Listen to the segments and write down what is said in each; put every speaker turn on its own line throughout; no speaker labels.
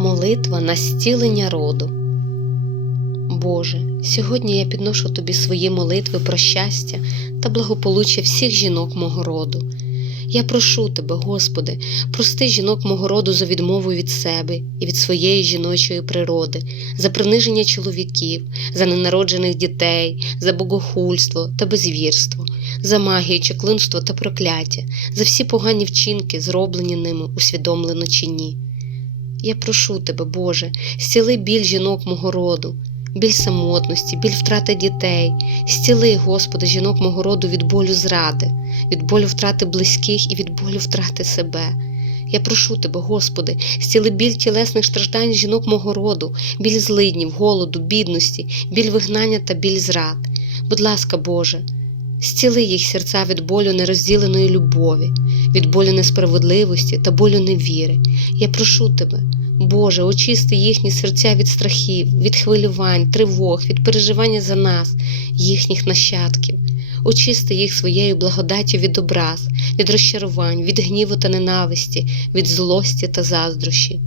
Молитва на зцілення роду. Боже, сьогодні я підношу Тобі свої молитви про щастя та благополуччя всіх жінок мого роду. Я прошу Тебе, Господи, прости жінок мого роду за відмову від себе і від своєї жіночої природи, за приниження чоловіків, за ненароджених дітей, за богохульство та безвірство, за магію, чеклинство та прокляття, за всі погані вчинки, зроблені ними, усвідомлено чи ні. Я прошу тебе, Боже, зціли біль жінок мого роду, біль самотності, біль втрати дітей, зціли, Господи, жінок мого роду від болю зради, від болю втрати близьких і від болю втрати себе. Я прошу тебе, Господи, зціли біль тілесних страждань жінок мого роду, біль злиднів, голоду, бідності, біль вигнання та біль зрад. Будь ласка, Боже, зціли їх серця від болю нерозділеної любові, від болю несправедливості та болю невіри. Я прошу тебе, Боже, очисти їхні серця від страхів, від хвилювань, тривог, від переживання за нас, їхніх нащадків. Очисти їх своєю благодаттю від образ, від розчарувань, від гніву та ненависті, від злості та заздрощів.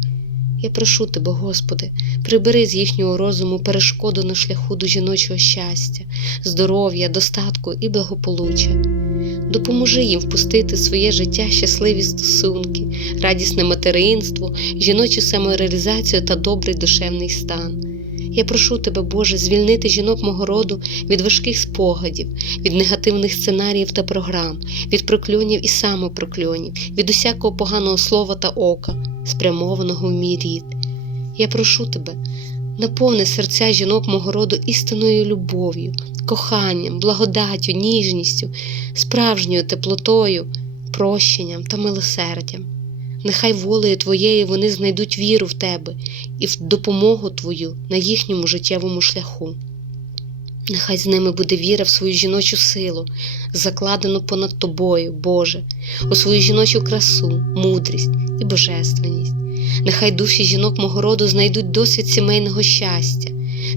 Я прошу тебе, Господи, прибери з їхнього розуму перешкоду на шляху до жіночого щастя, здоров'я, достатку і благополуччя. Допоможи їм впустити в своє життя щасливі стосунки, радісне материнство, жіночу самореалізацію та добрий душевний стан. Я прошу тебе, Боже, звільнити жінок мого роду від важких спогадів, від негативних сценаріїв та програм, від прокльонів і самопрокльонів, від усякого поганого слова та ока, спрямованого в мій рід. Я прошу тебе, наповни серця жінок мого роду істинною любов'ю, коханням, благодаттю, ніжністю, справжньою теплотою, прощенням та милосердям. Нехай волею Твоєю вони знайдуть віру в Тебе і в допомогу Твою на їхньому життєвому шляху. Нехай з ними буде віра в свою жіночу силу, закладену понад Тобою, Боже, у свою жіночу красу, мудрість і божественність. Нехай душі жінок мого роду знайдуть досвід сімейного щастя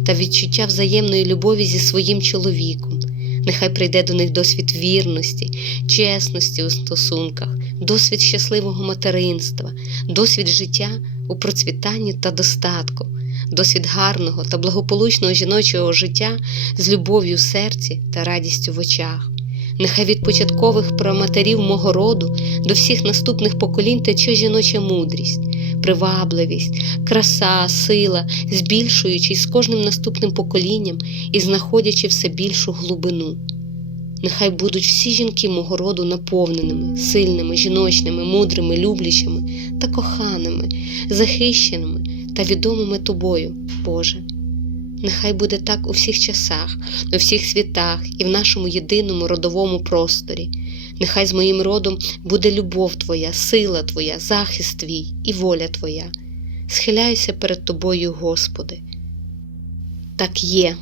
та відчуття взаємної любові зі своїм чоловіком. Нехай прийде до них досвід вірності, чесності у стосунках, досвід щасливого материнства, досвід життя у процвітанні та достатку, досвід гарного та благополучного жіночого життя з любов'ю в серці та радістю в очах. Нехай від початкових праматерів мого роду до всіх наступних поколінь тече жіноча мудрість, привабливість, краса, сила, збільшуючись з кожним наступним поколінням і знаходячи все більшу глибину. Нехай будуть всі жінки мого роду наповненими, сильними, жіночними, мудрими, люблячими та коханими, захищеними та відомими тобою, Боже. Нехай буде так у всіх часах, у всіх світах і в нашому єдиному родовому просторі. Нехай з моїм родом буде любов Твоя, сила Твоя, захист Твій і воля Твоя. Схиляюся перед Тобою, Господи. Так є.